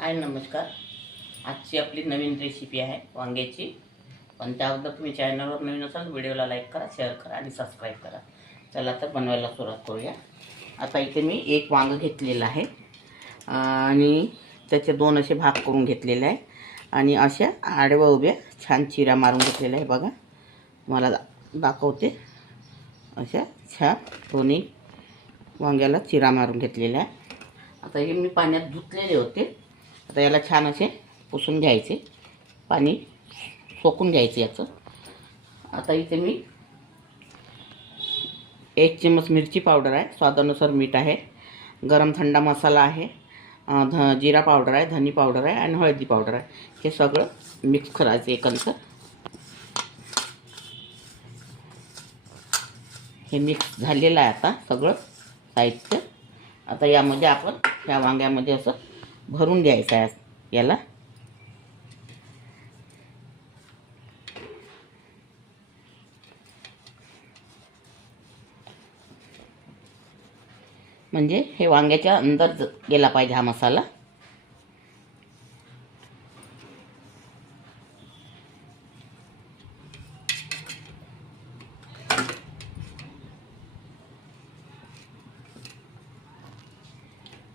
हाय नमस्कार. आजची आपली नवीन रेसिपी आहे वांग्याची. पण त्याबद्दल तुम्ही चॅनलवर नवीन असाल व्हिडिओला लाईक करा, शेअर करा आणि सबस्क्राईब करा. चला तर बनवायला सुरुवात करूया. आता इथे मी एक वांग घेतलेलं आहे आणि त्याचे दोन असे भाग करून घेतलेले आहे आणि अशा आडव्या उभ्या छान चिरा मारून घेतलेल्या आहे. बघा मला दाखवते. अशा छान दोन्ही वांग्याला चिरा मारून घेतलेला आहे. आता हे मी पाण्यात धुतलेले होते. आता याला छान असे पुसून घ्यायचे, पाणी सोकून घ्यायचे याचं. आता इथे मी 1 चम्मच मिरची पावडर आहे, स्वादानुसार मीठ आहे, गरम थंड मसाला आहे, जिरा पावडर आहे, धनी पावडर आहे आणि हळदी पावडर आहे. हे सगळं मिक्स करायचं एकत्र. हे मिक्स झालेलं आहे आता सगळं साहित्य. आता यामध्ये आपण ह्या वांग्यामध्ये असं भरून घ्यायचं आहे याला. म्हणजे हे वांग्याच्या अंदर गेला पाहिजे हा मसाला.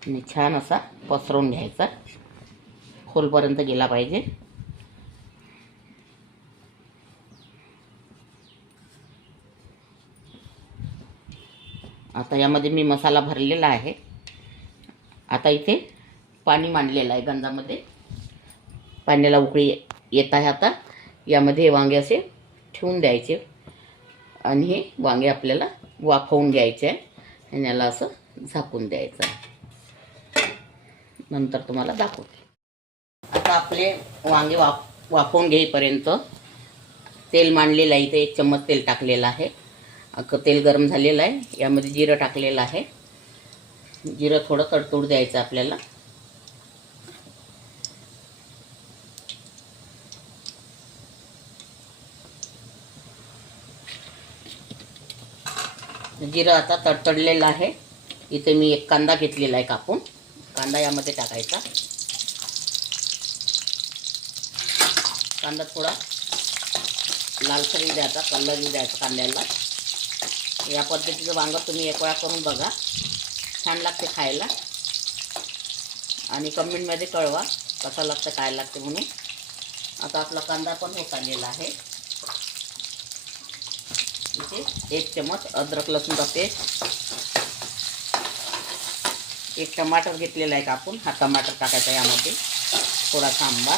आणि छान असा पसरवून घ्यायचा, खोलपर्यंत गेला पाहिजे. आता यामध्ये मी मसाला भरलेला आहे. आता इथे पाणी मांडलेलं आहे गंजामध्ये. पाण्याला उकळी येत आहे. आता यामध्ये वांगे असे ठेवून द्यायचे आणि हे वांगे आपल्याला वाफवून घ्यायचे आहे आणि याला असं झाकून द्यायचं. नंतर तुम्हाला दाखवते. आता आपले वांगे वाफवून घेईपर्यंत तेल मांडलेलं आहे. इथे 1 चम्मच तेल टाकलेलं आहे. तेल गरम झालेलं आहे. यामध्ये जिरं टाकलेलं आहे. जिरं थोडं तडतडू द्यायचं आपल्याला. जिरं आता तडतडलेलं आहे. इथे मी एक कांदा घेतलेला आहे कापून. कांदा यामध्ये टाकायचा. कांदा थोडा लालसर येऊ द्यायचा, कलर येऊ द्यायचा कांद्याला. या पद्धतीचं वांगं तुम्ही एक वेळा करून बघा, छान लागते खायला. आणि कमेंटमध्ये कळवा कसं लागतं, काय लागते म्हणून. आता आपला कांदा पण होत आलेला आहे. इथे 1 चम्मच अद्रक लसूणचा पेस्ट, 1 टमाटर घेतलेला आहे कापून. हा टमाटर टाकायचा यामध्ये. थोडासा आंबा,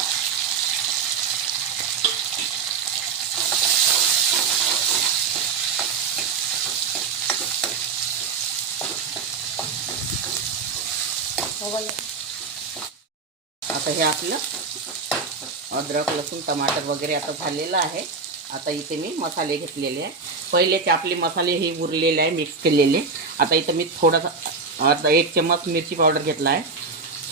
आता हे आपलं अद्रक लसूण टमाटर वगैरे आता झालेलं आहे. आता इथे मी मसाले घेतलेले आहे. पहिलेचे आपले मसाले हे उरलेले आहे, मिक्स केलेले. आता इथं मी थोडासा 1 चम्मच मिरची पावडर घेतला आहे,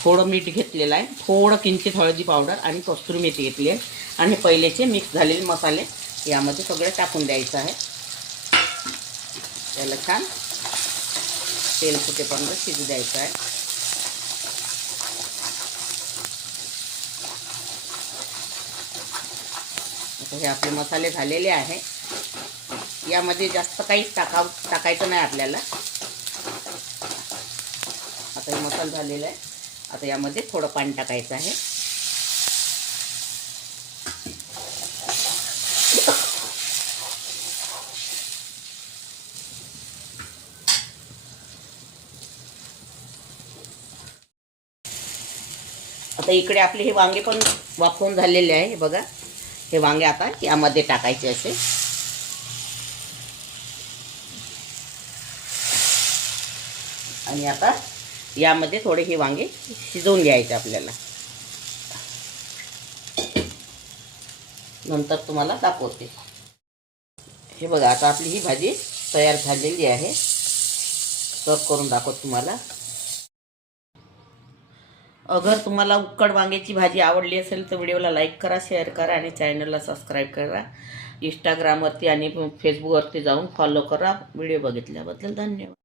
थोडं मीठ घेतलेलं आहे, थोडं किंचित हळदी पावडर आणि कस्तुरी मेथी घेतली आहे. आणि हे पहिलेचे मिक्स झालेले मसाले यामध्ये सगळे टाकून द्यायचं आहे. त्याला छान तेल सुटेपर्यंत शिजू द्यायचं आहे. आता हे आपले मसाले झालेले आहे. यामध्ये जास्त काही टाकायचं नाही आपल्याला. आता हे मसाला झालेला आहे. आता यामध्ये थोडं पाणी टाकायचं आहे. आता इकडे आपले हे वांगे पण वाफवून झालेले आहे. बघा हे वांगे आता यामध्ये टाकायचे असे. आणि आता यामध्ये थोडे हे वांगे शिजवून घ्यायचे आपल्याला. नंतर तुम्हाला दाखवते. हे बघा आता आपली ही भाजी तयार झालेली आहे. सर्व करून दाखवते तुम्हाला. अगर तुम्हाला उक्कड वांग्याची भाजी आवडली असेल तर व्हिडिओला लाईक करा, शेअर करा आणि चॅनलला सबस्क्राईब करा. इंस्टाग्रामवरती आणि फेसबुकवरती जाऊन फॉलो करा. व्हिडिओ बघितल्याबद्दल धन्यवाद.